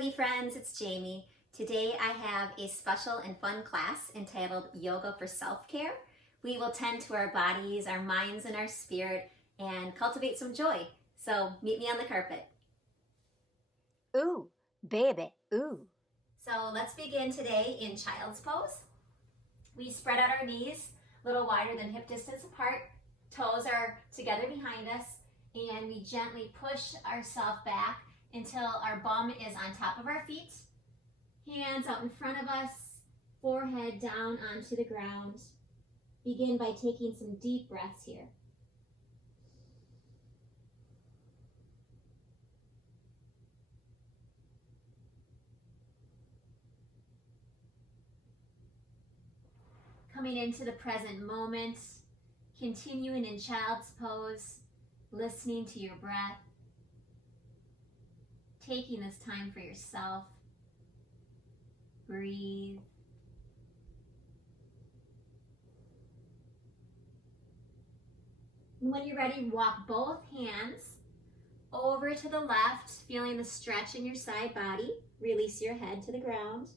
yogi friends, it's Jamie. Today I have a special and fun class entitled Yoga for Self-Care. We will tend to our bodies, our minds, and our spirit and cultivate some joy. So meet me on the carpet. Ooh, baby, ooh. So let's begin today in child's pose. We spread out our knees a little wider than hip distance apart. Toes are together behind us, and we gently push ourselves back until our bum is on top of our feet. Hands out in front of us, forehead down onto the ground. Begin by taking some deep breaths here. Coming into the present moment, continuing in child's pose, listening to your breath, taking this time for yourself. Breathe. And when you're ready, walk both hands over to the left, feeling the stretch in your side body. Release your head to the ground.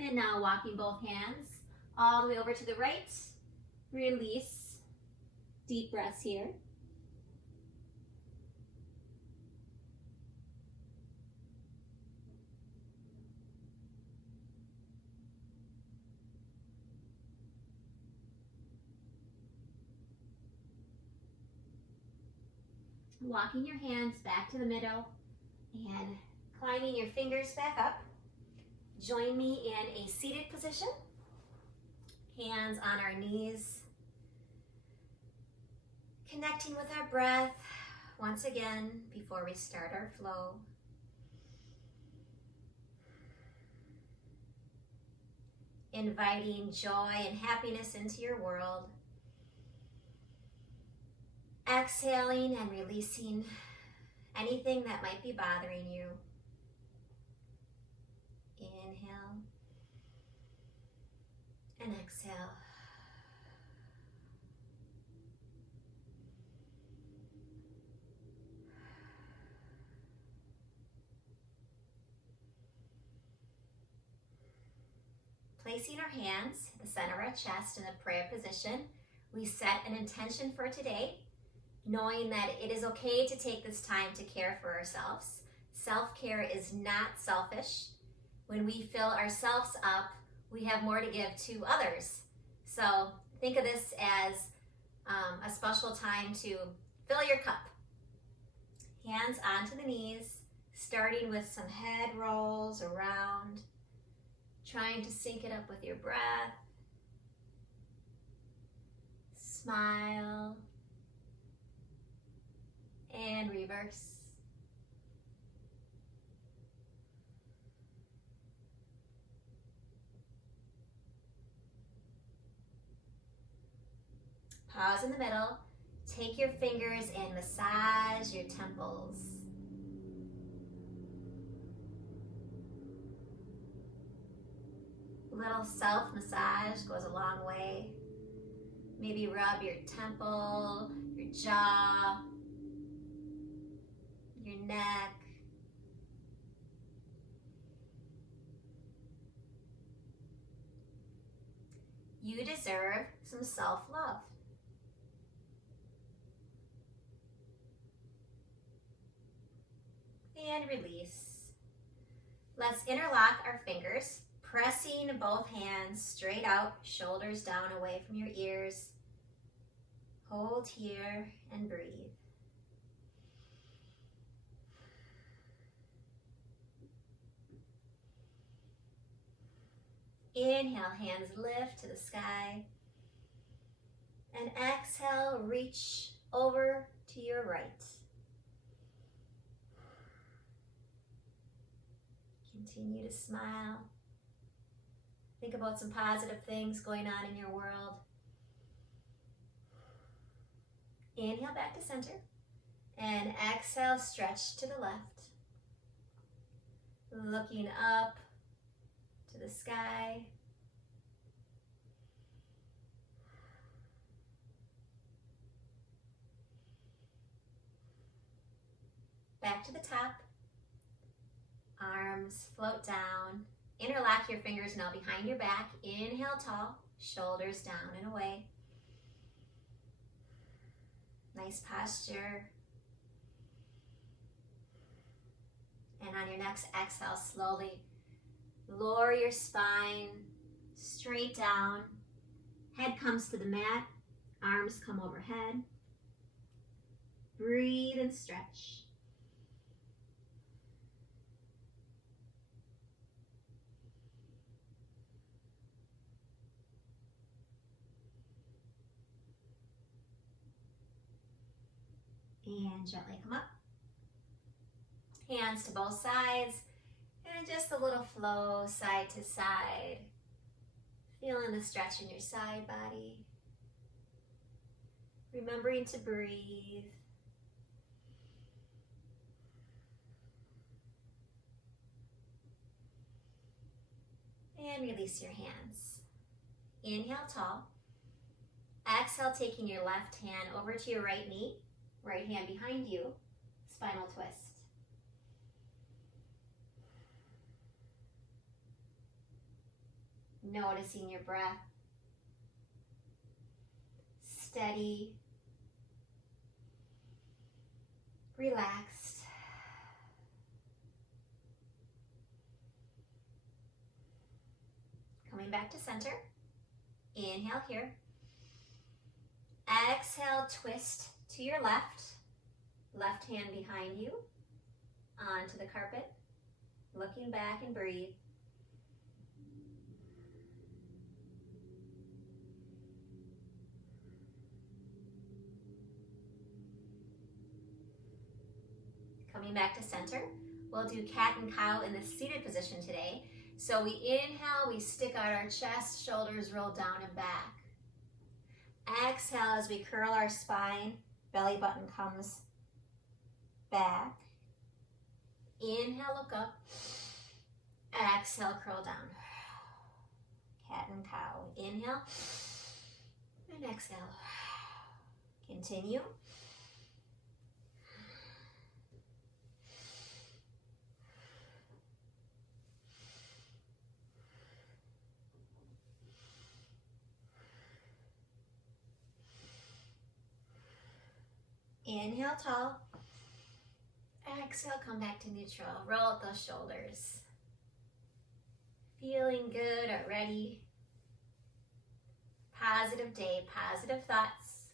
And now walking both hands all the way over to the right. Release. Deep breaths here. Walking your hands back to the middle and climbing your fingers back up. Join me in a seated position. Hands on our knees. Connecting with our breath once again before we start our flow. Inviting joy and happiness into your world. Exhaling and releasing anything that might be bothering you. Inhale and exhale. Placing our hands at the center of our chest in a prayer position, we set an intention for today, knowing that it is okay to take this time to care for ourselves. Self-care is not selfish. When we fill ourselves up, we have more to give to others. So think of this as a special time to fill your cup. Hands onto the knees, starting with some head rolls around, trying to sync it up with your breath. Smile and reverse. Pause in the middle. Take your fingers and massage your temples. A little self-massage goes a long way. Maybe rub your temple, your jaw, your neck. You deserve some self-love. And release. Let's interlock our fingers, pressing both hands straight out, shoulders down away from your ears. Hold here and breathe. Inhale, hands lift to the sky. And exhale, reach over to your right. Continue to smile. Think about some positive things going on in your world. Inhale back to center. And exhale, stretch to the left. Looking up to the sky. Back to the top. Arms float down. Interlock your fingers now behind your back. Inhale tall, shoulders down and away. Nice posture. And on your next exhale, slowly lower your spine straight down. Head comes to the mat, arms come overhead. Breathe and stretch. And gently come up. Hands to both sides. And just a little flow side to side. Feeling the stretch in your side body. Remembering to breathe. And release your hands. Inhale tall. Exhale, taking your left hand over to your right knee. Right hand behind you. Spinal twist. Noticing your breath. Steady. Relaxed. Coming back to center. Inhale here. Exhale, twist to your left. Left hand behind you. Onto the carpet. Looking back and breathe. Coming back to center. We'll do cat and cow in the seated position today. So we inhale, we stick out our chest, shoulders roll down and back. Exhale as we curl our spine, belly button comes back. Inhale, look up. Exhale, curl down. Cat and cow. Inhale and exhale. Continue. Inhale tall. Exhale, come back to neutral. Roll up those shoulders. Feeling good already. Positive day, positive thoughts.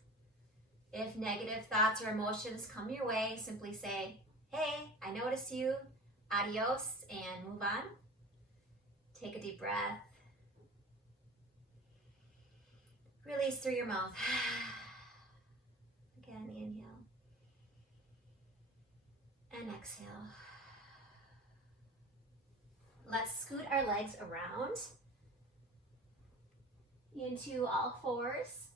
If negative thoughts or emotions come your way, simply say, hey, I notice you. Adios, and move on. Take a deep breath. Release through your mouth. Again, inhale. And exhale. Let's scoot our legs around into all fours.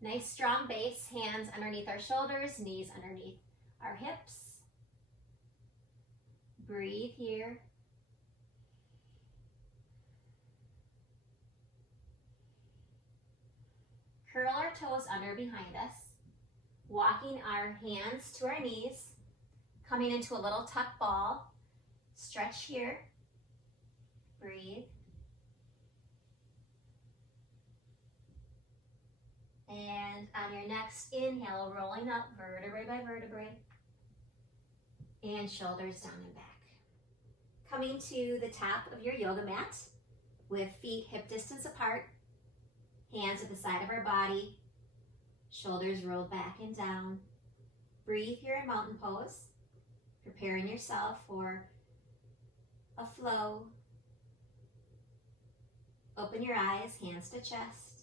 Nice strong base, hands underneath our shoulders, knees underneath our hips. Breathe here. Curl our toes under behind us. Walking our hands to our knees. Coming into a little tuck ball. Stretch here. Breathe. And on your next inhale, rolling up vertebrae by vertebrae. And shoulders down and back. Coming to the top of your yoga mat with feet hip distance apart. Hands at the side of our body. Shoulders rolled back and down. Breathe here in mountain pose. Preparing yourself for a flow. Open your eyes, hands to chest.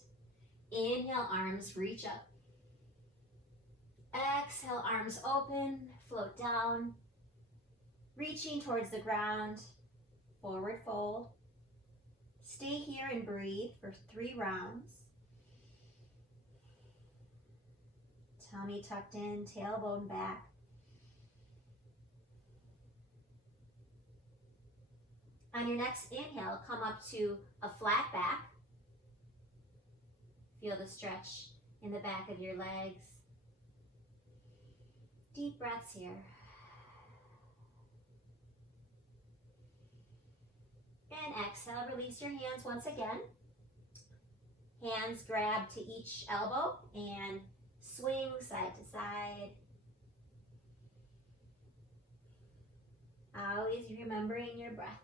Inhale, arms reach up. Exhale, arms open, float down. Reaching towards the ground, forward fold. Stay here and breathe for 3 rounds. Tummy tucked in, tailbone back. On your next inhale, come up to a flat back. Feel the stretch in the back of your legs. Deep breaths here. exhale, release your hands once again. Hands grab to each elbow and swing side to side. Always remembering your breath.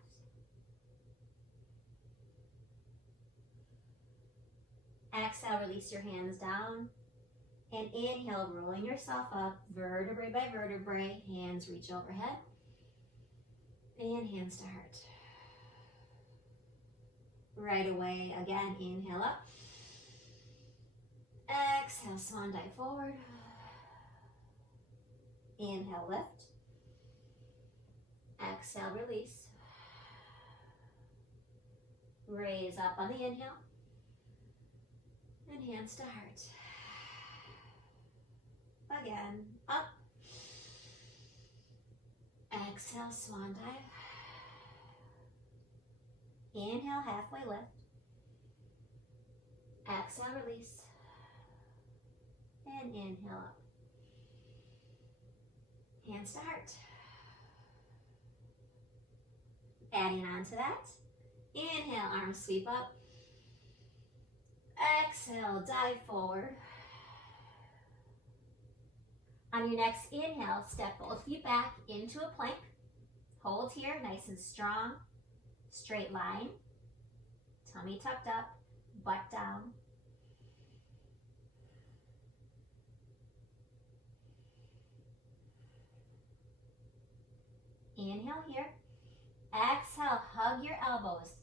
Exhale, release your hands down. And inhale, rolling yourself up, vertebrae by vertebrae. Hands reach overhead. And hands to heart. Right away, again, inhale up. Exhale, swan dive forward. Inhale, lift. Exhale, release. Raise up on the inhale. And hands to heart. Again, up. Exhale, swan dive. Inhale, halfway lift. Exhale, release. And inhale up. Hands to heart. Adding on to that. Inhale, arms sweep up. Exhale, dive forward. On your next inhale, step both feet back into a plank. Hold here, nice and strong. Straight line. Tummy tucked up, butt down. Inhale here. Exhale, hug your elbows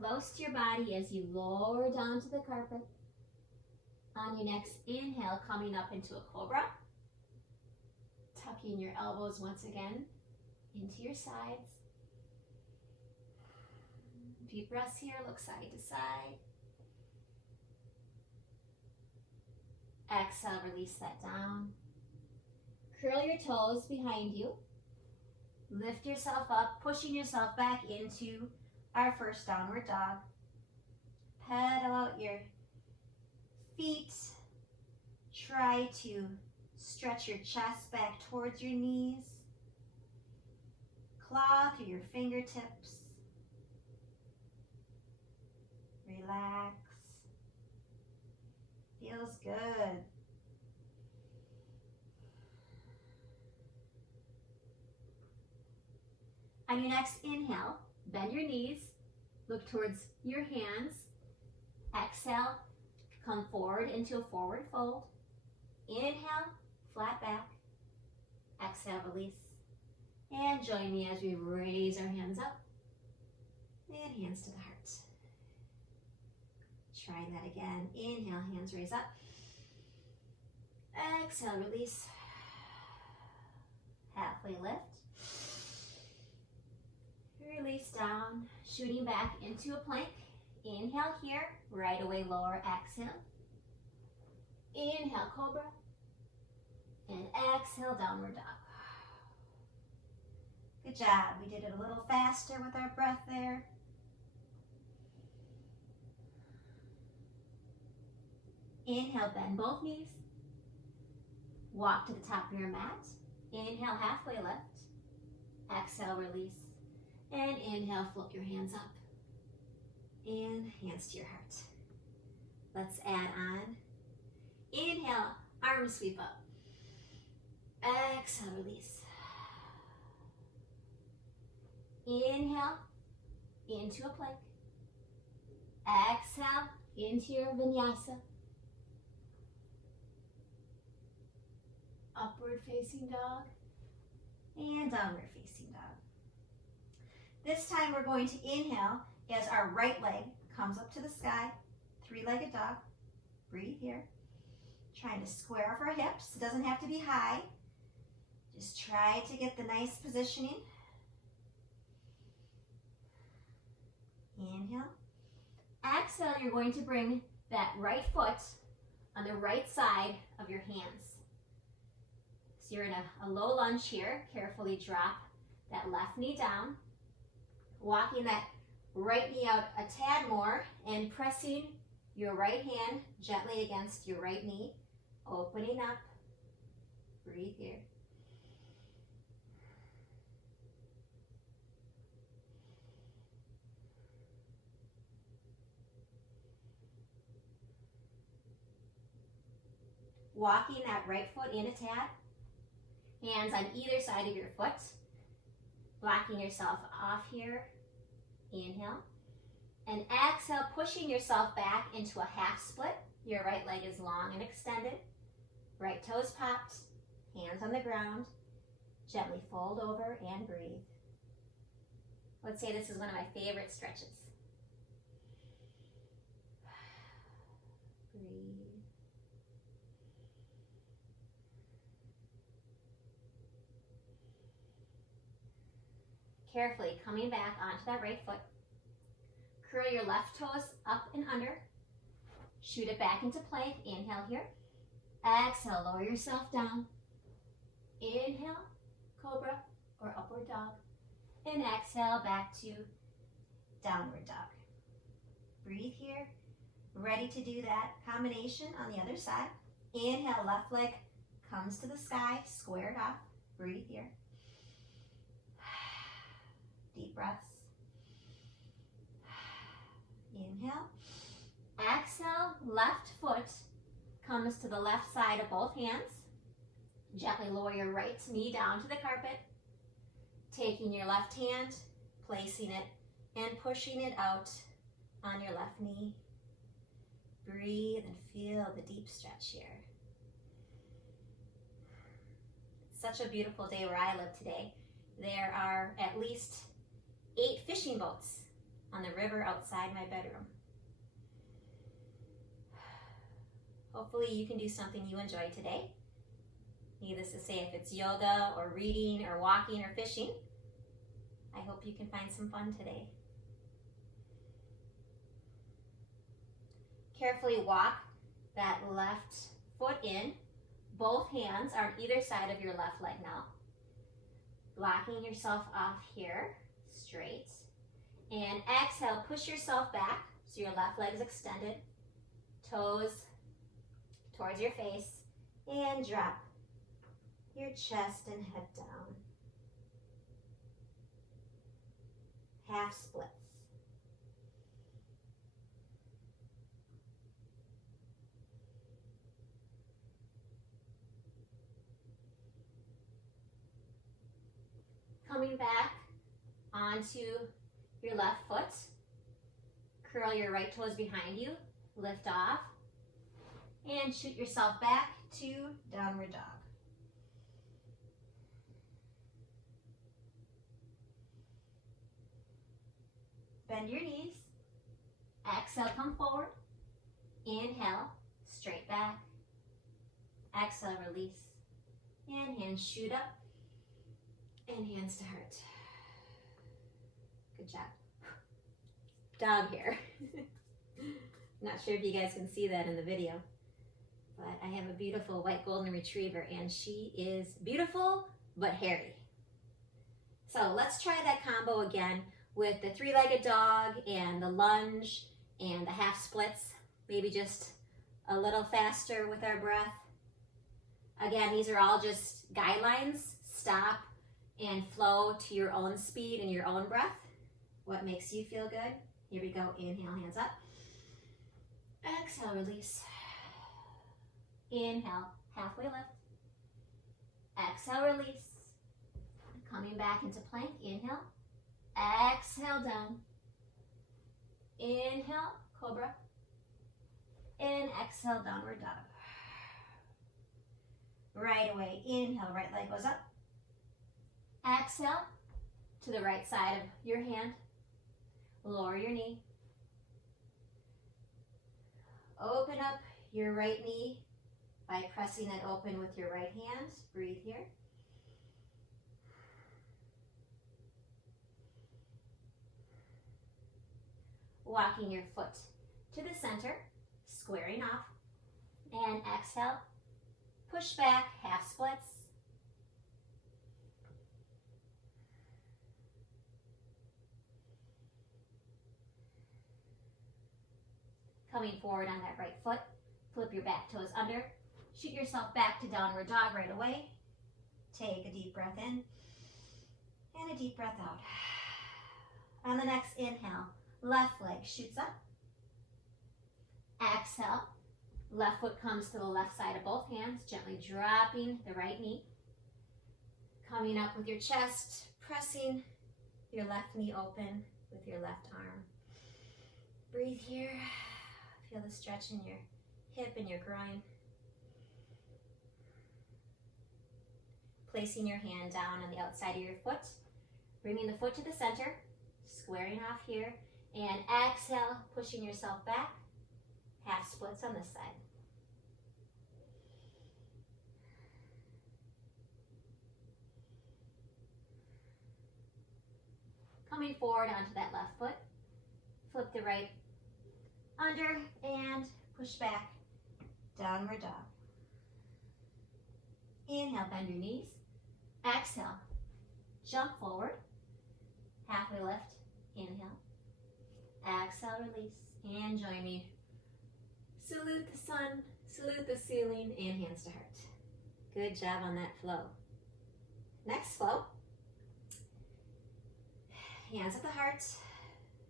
close to your body as you lower down to the carpet. On your next inhale, coming up into a cobra. Tucking your elbows once again into your sides. Deep breaths here, look side to side. Exhale, release that down. Curl your toes behind you. Lift yourself up, pushing yourself back into our first downward dog. Pedal out your feet. Try to stretch your chest back towards your knees. Claw through your fingertips. Relax. Feels good. On your next inhale, bend your knees, look towards your hands. Exhale, come forward into a forward fold. Inhale, flat back. Exhale, release. And join me as we raise our hands up and hands to the heart. Trying that again. Inhale, hands raise up. Exhale, release. Halfway lift. Release down, shooting back into a plank. Inhale here, right away lower, exhale. Inhale, cobra. And exhale, downward dog. Good job. We did it a little faster with our breath there. Inhale, bend both knees. Walk to the top of your mat. Inhale, halfway lift. Exhale, release. And inhale, float your hands up. And hands to your heart. Let's add on. Inhale, arms sweep up. Exhale, release. Inhale, into a plank. Exhale, into your vinyasa. Upward facing dog. And downward facing dog. This time we're going to inhale as our right leg comes up to the sky. Three-legged dog. Breathe here. Trying to square off our hips. It doesn't have to be high. Just try to get the nice positioning. Inhale. Exhale, you're going to bring that right foot on the right side of your hands. So you're in a low lunge here. Carefully drop that left knee down. Walking that right knee out a tad more and pressing your right hand gently against your right knee. Opening up. Breathe here. walking that right foot in a tad. Hands on either side of your foot. Blocking yourself off here. Inhale. And exhale, pushing yourself back into a half split. Your right leg is long and extended. Right toes popped. Hands on the ground. Gently fold over and breathe. Let's say this is one of my favorite stretches. Breathe. Carefully coming back onto that right foot. Curl your left toes up and under. Shoot it back into plank. Inhale here. Exhale, lower yourself down. Inhale, cobra or upward dog. And exhale back to downward dog. Breathe here. Ready to do that combination on the other side. Inhale, left leg comes to the sky, squared off. Breathe here. Deep breaths. Inhale. Exhale, left foot comes to the left side of both hands. Gently lower your right knee down to the carpet. Taking your left hand, placing it, and pushing it out on your left knee. Breathe and feel the deep stretch here. It's such a beautiful day where I live today. There are at least 8 fishing boats on the river outside my bedroom. Hopefully you can do something you enjoy today. Needless to say, if it's yoga or reading or walking or fishing, I hope you can find some fun today. Carefully walk that left foot in. Both hands are on either side of your left leg now. Blocking yourself off here, straight. And exhale, push yourself back so your left leg is extended. Toes towards your face. And drop your chest and head down. Half splits. Coming back onto your left foot. Curl your right toes behind you. Lift off. And shoot yourself back to downward dog. Bend your knees. Exhale, come forward. Inhale, straight back. Exhale, release. And hands shoot up. And hands to heart. Good job. Dog hair. Not sure if you guys can see that in the video, but I have a beautiful white golden retriever and she is beautiful but hairy. So let's try that combo again with the 3-legged dog and the lunge and the half splits, maybe just a little faster with our breath. Again, these are all just guidelines. Stop and flow to your own speed and your own breath. What makes you feel good? Here we go. Inhale, hands up. Exhale, release. Inhale, halfway lift. Exhale, release. Coming back into plank. Inhale. Exhale, down. Inhale, cobra. And exhale, downward dog. Right away. Inhale, right leg goes up. Exhale to the right side of your hand. Lower your knee. Open up your right knee by pressing it open with your right hand. Breathe here. Walking your foot to the center, squaring off. And exhale, push back, half splits. Coming forward on that right foot, flip your back toes under, shoot yourself back to downward dog right away. Take a deep breath in and a deep breath out. On the next inhale, left leg shoots up. Exhale, Left foot comes to the left side of both hands, gently dropping the right knee. Coming up with your chest, pressing your left knee open with your left arm. Breathe here. Feel the stretch in your hip and your groin. Placing your hand down on the outside of your foot, bringing the foot to the center, squaring off here, and exhale, pushing yourself back. Half splits on this side. Coming forward onto that left foot, flip the right under and push back, downward dog. Inhale, bend your knees. Exhale, jump forward, halfway lift, inhale. Exhale, release, and join me. Salute the sun, salute the ceiling, and hands to heart. Good job on that flow. Next flow. Hands at the heart.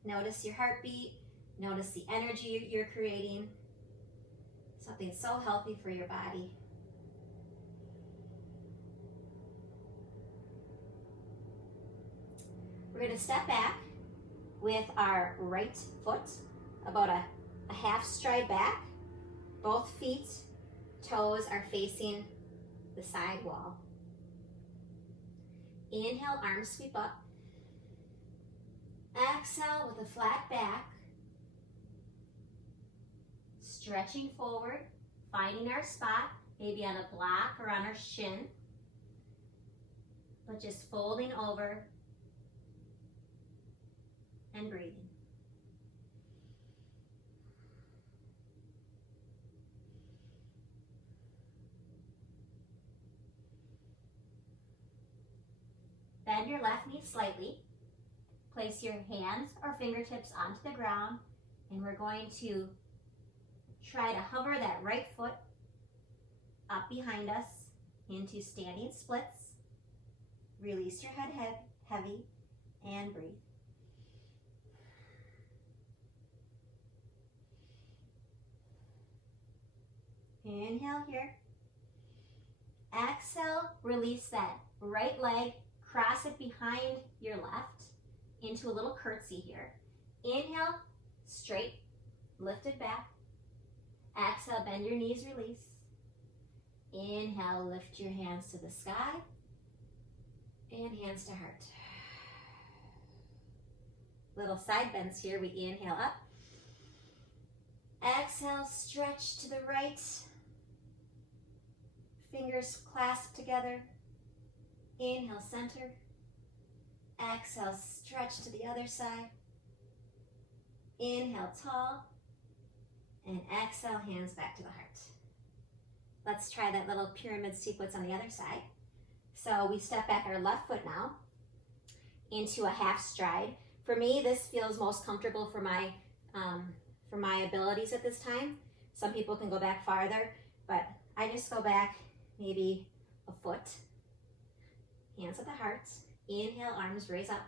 Notice your heartbeat. Notice the energy you're creating. Something so healthy for your body. We're going to step back with our right foot about a half stride back. Both feet, toes are facing the side wall. Inhale, arms sweep up. Exhale with a flat back. Stretching forward, finding our spot, maybe on a block or on our shin. But just folding over and breathing. Bend your left knee slightly. Place your hands or fingertips onto the ground, and we're going to try to hover that right foot up behind us into standing splits. Release your head heavy and breathe. Inhale here. Exhale, release that right leg, cross it behind your left into a little curtsy here. Inhale, straight, lift it back. Exhale, bend your knees, release. Inhale, lift your hands to the sky and hands to heart. Little side bends here. We inhale up. Exhale, stretch to the right. Fingers clasped together. Inhale, center. Exhale, stretch to the other side. Inhale, tall. And exhale, hands back to the heart. Let's try that little pyramid sequence on the other side. So we step back our left foot now into a half stride. For me, this feels most comfortable for my abilities at this time. Some people can go back farther, but I just go back maybe a foot. Hands at the heart. Inhale, arms raise up.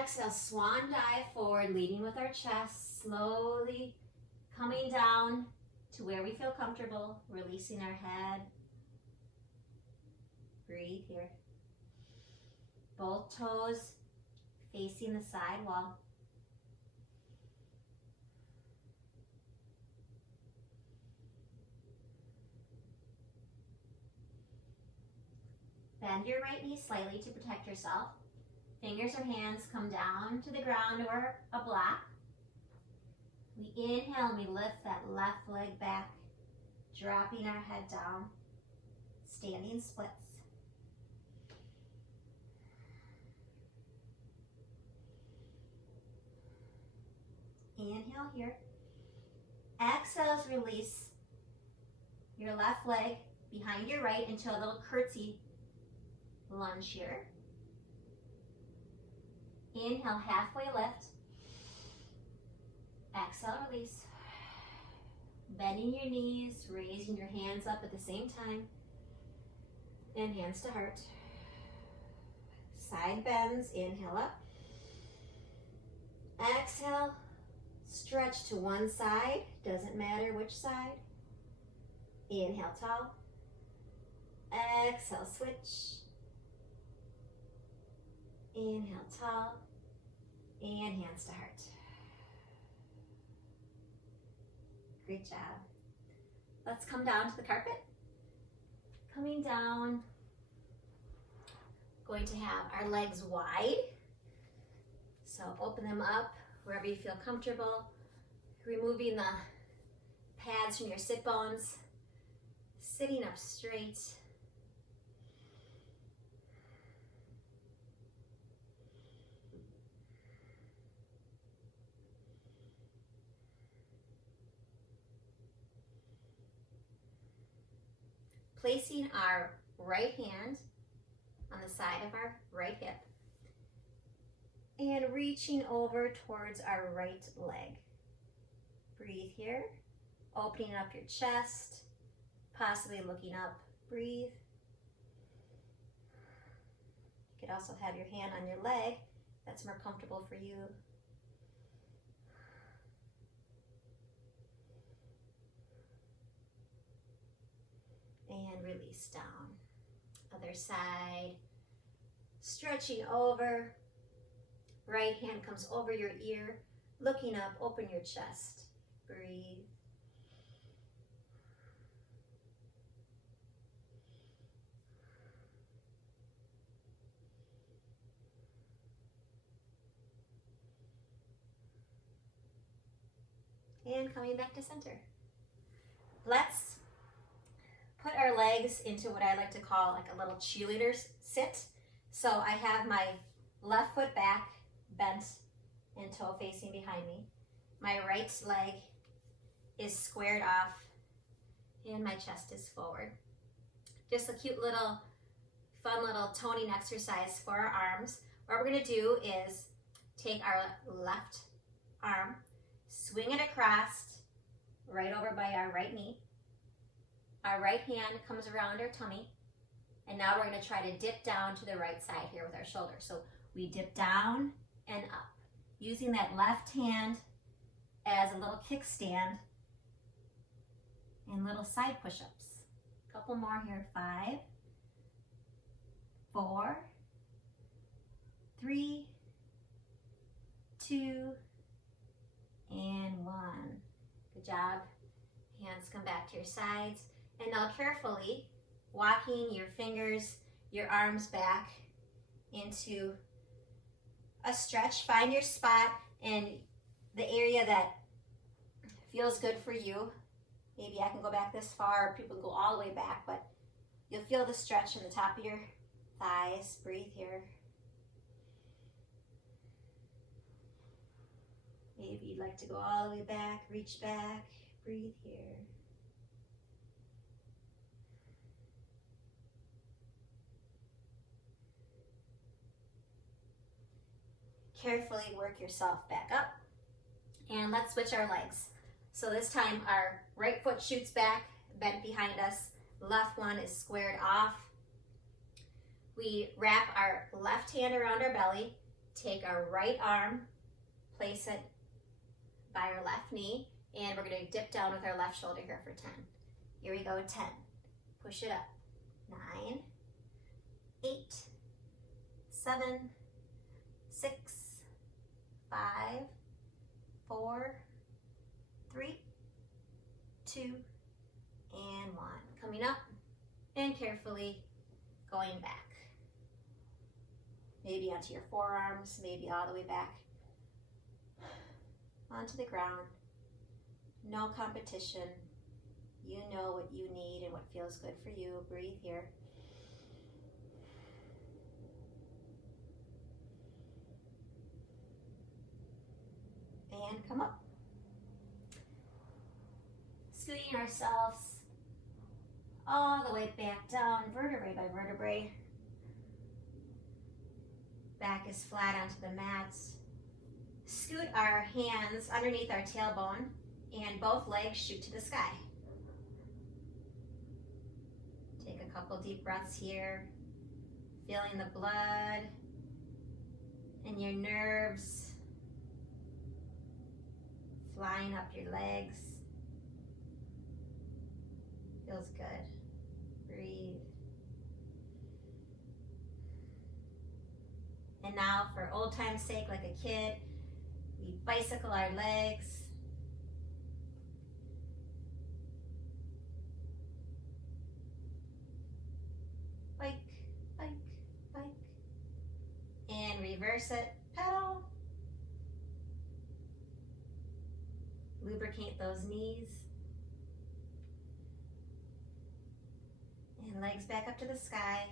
Exhale, swan dive forward, leading with our chest, slowly coming down to where we feel comfortable, releasing our head. Breathe here. Both toes facing the side wall. Bend your right knee slightly to protect yourself. Fingers or hands come down to the ground or a block. We inhale and we lift that left leg back, dropping our head down, standing splits. Inhale here. Exhale, release your left leg behind your right into a little curtsy lunge here. Inhale, halfway lift. Exhale, release. Bending your knees, raising your hands up at the same time. And hands to heart. Side bends, inhale up. Exhale, stretch to one side. Doesn't matter which side. Inhale, tall. Exhale, switch. Inhale, tall. And hands to heart. Great job. Let's come down to the carpet. Coming down, going to have our legs wide. So open them up wherever you feel comfortable. Removing the pads from your sit bones. Sitting up straight. Placing our right hand on the side of our right hip and reaching over towards our right leg. Breathe here, opening up your chest, possibly looking up. Breathe. You could also have your hand on your leg. That's more comfortable for you. And release down. Other side. Stretching over. Right hand comes over your ear. Looking up, open your chest. Breathe. And coming back to center. Let's put our legs into what I like to call like a little cheerleader sit. So I have my left foot back, bent and toe facing behind me. My right leg is squared off and my chest is forward. Just a cute little, fun little toning exercise for our arms. What we're gonna do is take our left arm, swing it across right over by our right knee. Our right hand comes around our tummy. And now we're gonna try to dip down to the right side here with our shoulder. So we dip down and up, using that left hand as a little kickstand and little side push-ups. A couple more here. 5, 4, 3, 2, and 1. Good job. Hands come back to your sides. And now carefully walking your fingers, your arms back into a stretch. Find your spot and the area that feels good for you. Maybe I can go back this far, people go all the way back, but you'll feel the stretch in the top of your thighs. Breathe here. Maybe you'd like to go all the way back, reach back, breathe here. Carefully work yourself back up. And let's switch our legs. So this time our right foot shoots back, bent behind us. Left one is squared off. We wrap our left hand around our belly, take our right arm, place it by our left knee, and we're gonna dip down with our left shoulder here for 10. Here we go, 10. Push it up. 9, 8, 7, 6, 5, 4, 3, 2, and 1. Coming up and carefully going back. Maybe onto your forearms, maybe all the way back onto the ground. No competition. You know what you need and what feels good for you. Breathe here. And come up. Scooting ourselves all the way back down, vertebrae by vertebrae. Back is flat onto the mat. Scoot our hands underneath our tailbone and both legs shoot to the sky. Take a couple deep breaths here, feeling the blood and your nerves flying up your legs. Feels good. Breathe. And now, for old time's sake, like a kid, we bicycle our legs. Bike, bike, bike. And reverse it, pedal. Lubricate those knees. And legs back up to the sky.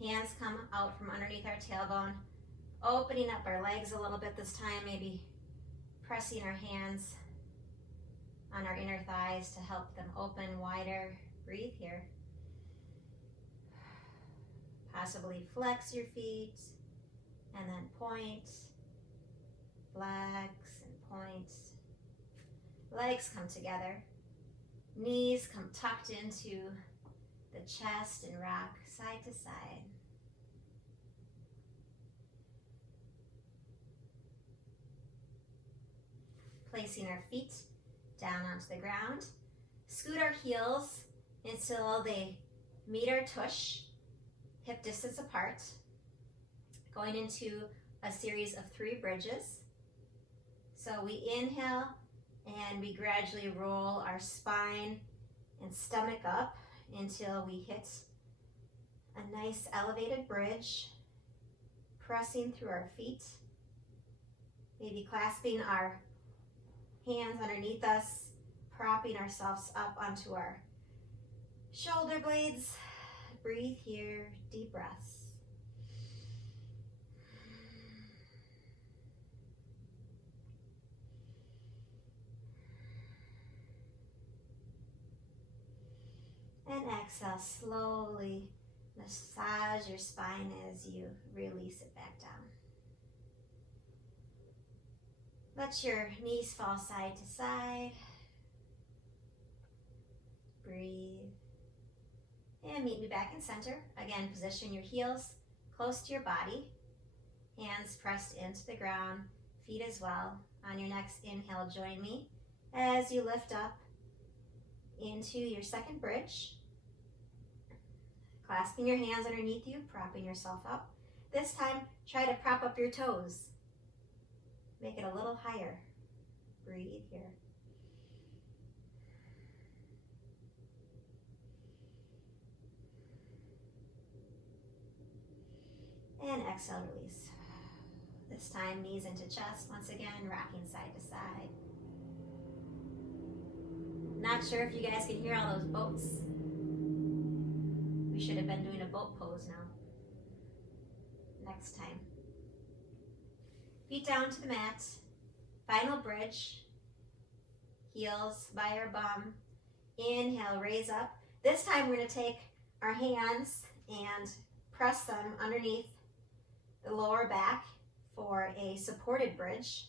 Hands come out from underneath our tailbone. Opening up our legs a little bit this time, maybe pressing our hands on our inner thighs to help them open wider. Breathe here. Possibly flex your feet and then point, flex and point. Legs come together. Knees come tucked into the chest and rock side to side. Placing our feet down onto the ground. Scoot our heels until they meet our tush, hip distance apart. Going into a series of 3 bridges. So we inhale and we gradually roll our spine and stomach up until we hit a nice elevated bridge, pressing through our feet, maybe clasping our hands underneath us, propping ourselves up onto our shoulder blades. Breathe here, deep breaths. And exhale, slowly massage your spine as you release it back down. Let your knees fall side to side. Breathe. And meet me back in center. Again, position your heels close to your body. Hands pressed into the ground, feet as well. On your next inhale, join me as you lift up into your second bridge. Clasping your hands underneath you, propping yourself up. This time, try to prop up your toes. Make it a little higher. Breathe here. And exhale, release. This time, knees into chest. Once again, rocking side to side. Not sure if you guys can hear all those boats. We should have been doing a boat pose now. Next time. Feet down to the mat. Final bridge. Heels by our bum. Inhale, raise up. This time we're going to take our hands and press them underneath the lower back for a supported bridge.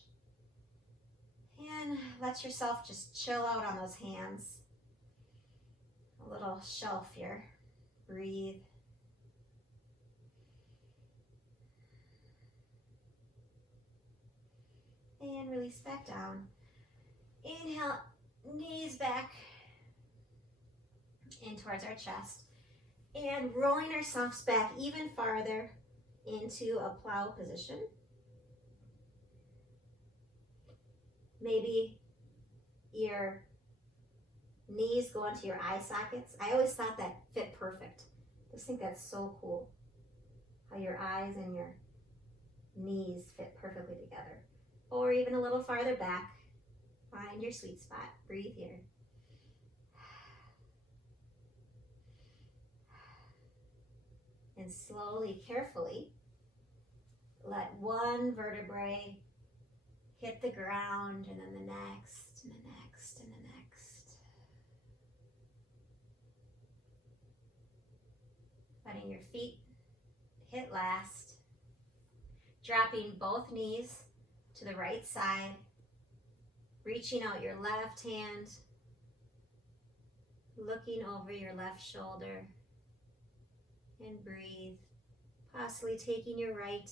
And let yourself just chill out on those hands. A little shelf here. Breathe. And release back down. Inhale, knees back in towards our chest. And rolling ourselves back even farther into a plow position. Maybe your knees go into your eye sockets. I always thought that fit perfect. I just think that's so cool. How your eyes and your knees fit perfectly together. Or even a little farther back. Find your sweet spot. Breathe here. And slowly, carefully, let one vertebrae hit the ground, and then the next, and the next, and the next. Letting your feet hit last. Dropping both knees to the right side. Reaching out your left hand. Looking over your left shoulder. And breathe. Possibly taking your right,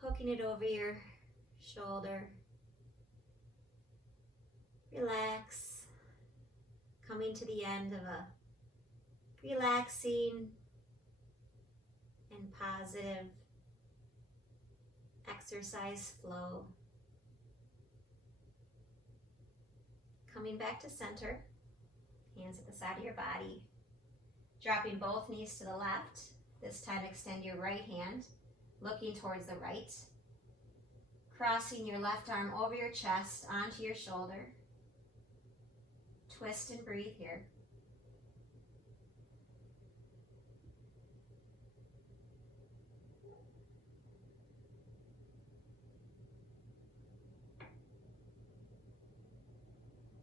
hooking it over your shoulder. Relax. Coming coming to the end of a relaxing and positive exercise flow. Coming back to center, hands at the side of your body, dropping both knees to the left. This time extend your right hand, looking towards the right. Crossing your left arm over your chest onto your shoulder. Twist and breathe here.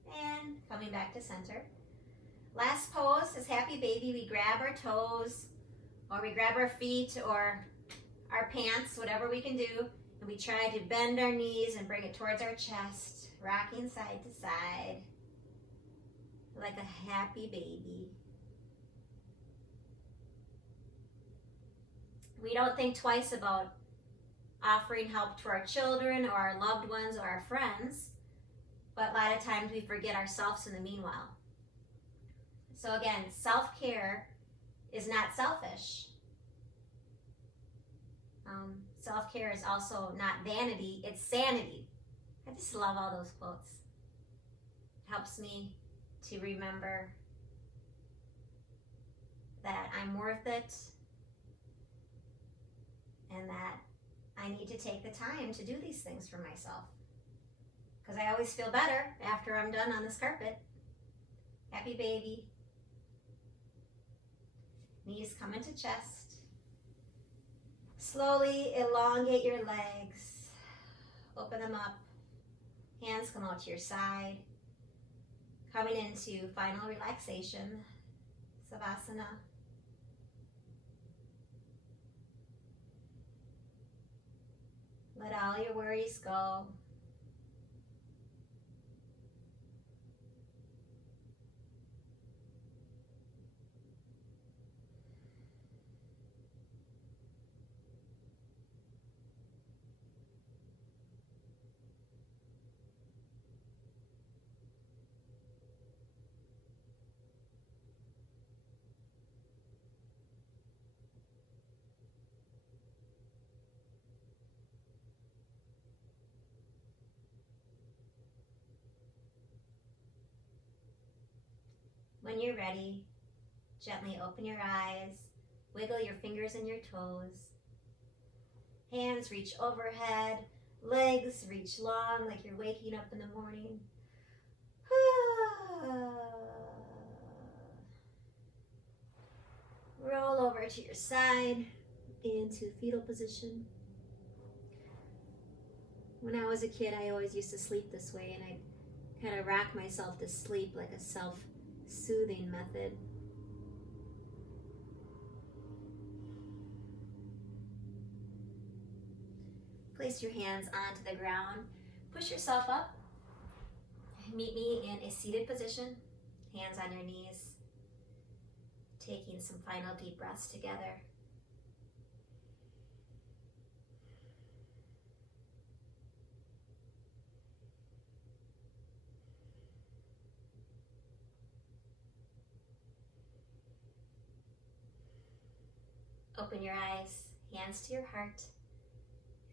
And coming back to center. Last pose is happy baby. We grab our toes, or we grab our feet or our pants, whatever we can do, and we try to bend our knees and bring it towards our chest, rocking side to side like a happy baby. We don't think twice about offering help to our children or our loved ones or our friends, but a lot of times we forget ourselves in the meanwhile. So again, self-care is not selfish. Self-care is also not vanity, it's sanity. I just love all those quotes. It helps me to remember that I'm worth it and that I need to take the time to do these things for myself. Because I always feel better after I'm done on this carpet. Happy baby. Knees come into chest. Slowly elongate your legs. Open them up. Hands come out to your side. Coming into final relaxation, Savasana. Let all your worries go. When you're ready, gently open your eyes, wiggle your fingers and your toes. Hands reach overhead, legs reach long like you're waking up in the morning. Roll over to your side into fetal position. When I was a kid, I always used to sleep this way, and I'd kind of rock myself to sleep like a self-soothing method. Place your hands onto the ground. Push yourself up. Meet me in a seated position. Hands on your knees. Taking some final deep breaths together. Open your eyes, hands to your heart.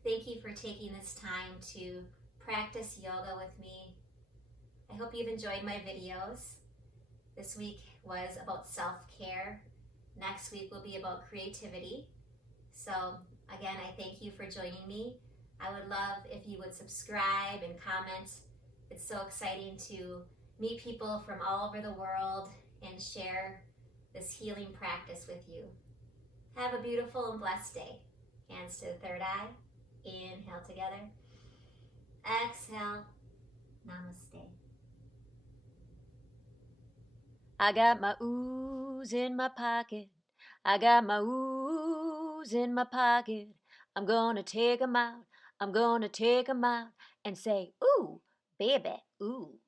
Thank you for taking this time to practice yoga with me. I hope you've enjoyed my videos. This week was about self-care. Next week will be about creativity. So again, I thank you for joining me. I would love if you would subscribe and comment. It's so exciting to meet people from all over the world and share this healing practice with you. Have a beautiful and blessed day. Hands to the third eye. Inhale together. Exhale. Namaste. I got my ooze in my pocket. I got my ooze in my pocket. I'm gonna take 'em out. I'm gonna take 'em out and say, ooh, baby, ooh.